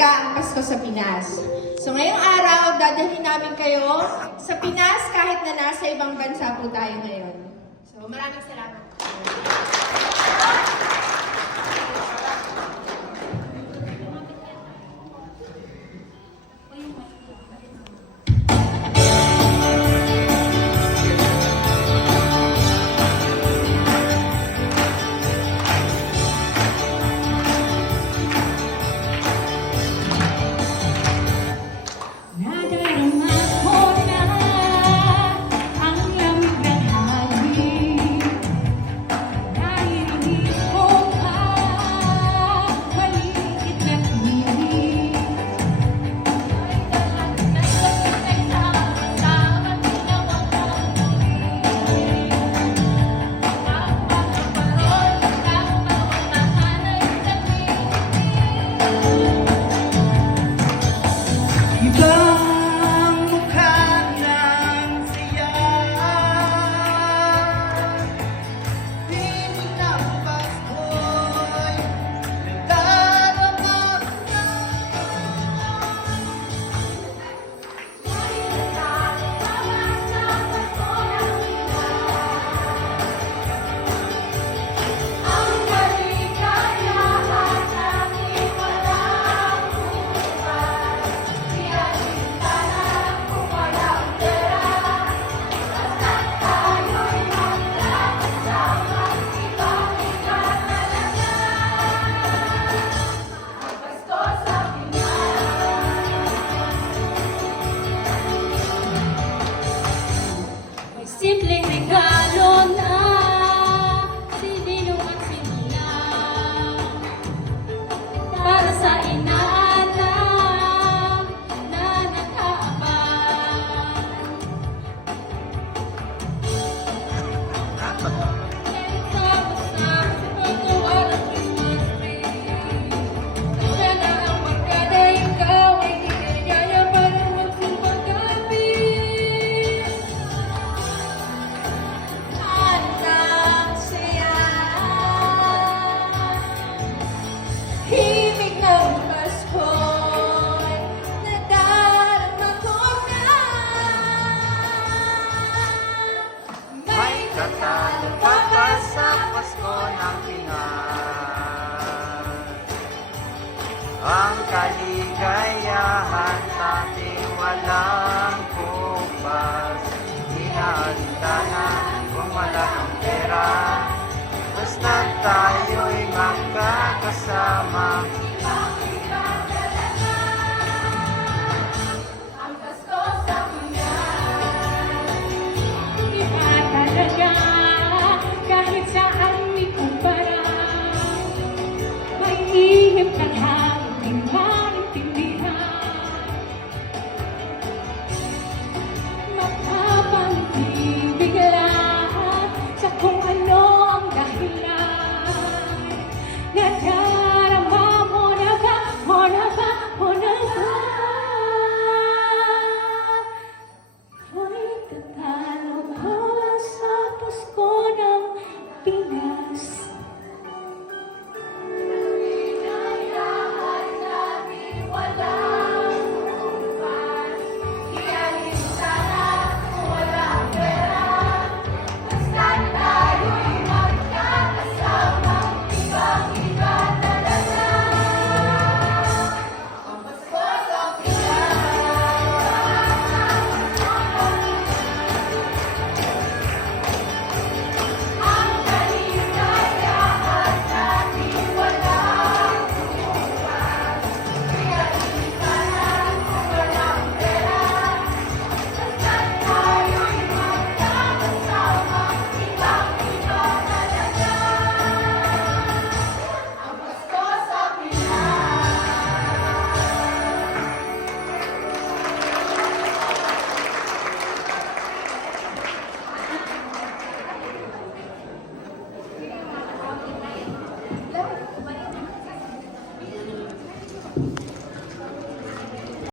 mahalaga ang Pasko sa Pinas. So ngayong araw, dadalhin namin kayo sa Pinas kahit na nasa ibang bansa po tayo ngayon. So maraming salamat. Simpleng regalo na sininong at sinila para sa inaanak na nag-aabang. Sama-sama sa paggawa ng Christmas tree. Siya na ang barkada, ikaw ay hinayaya para huwag mong pagkapit. Himig ng Pasko'y nadarama ko na. May katalpa pa sa Pasko ng Pinas. Ang kaligayahan natin walang kumpas. Hinahanda kung wala ang pera. Basta tayo'y magkakasama.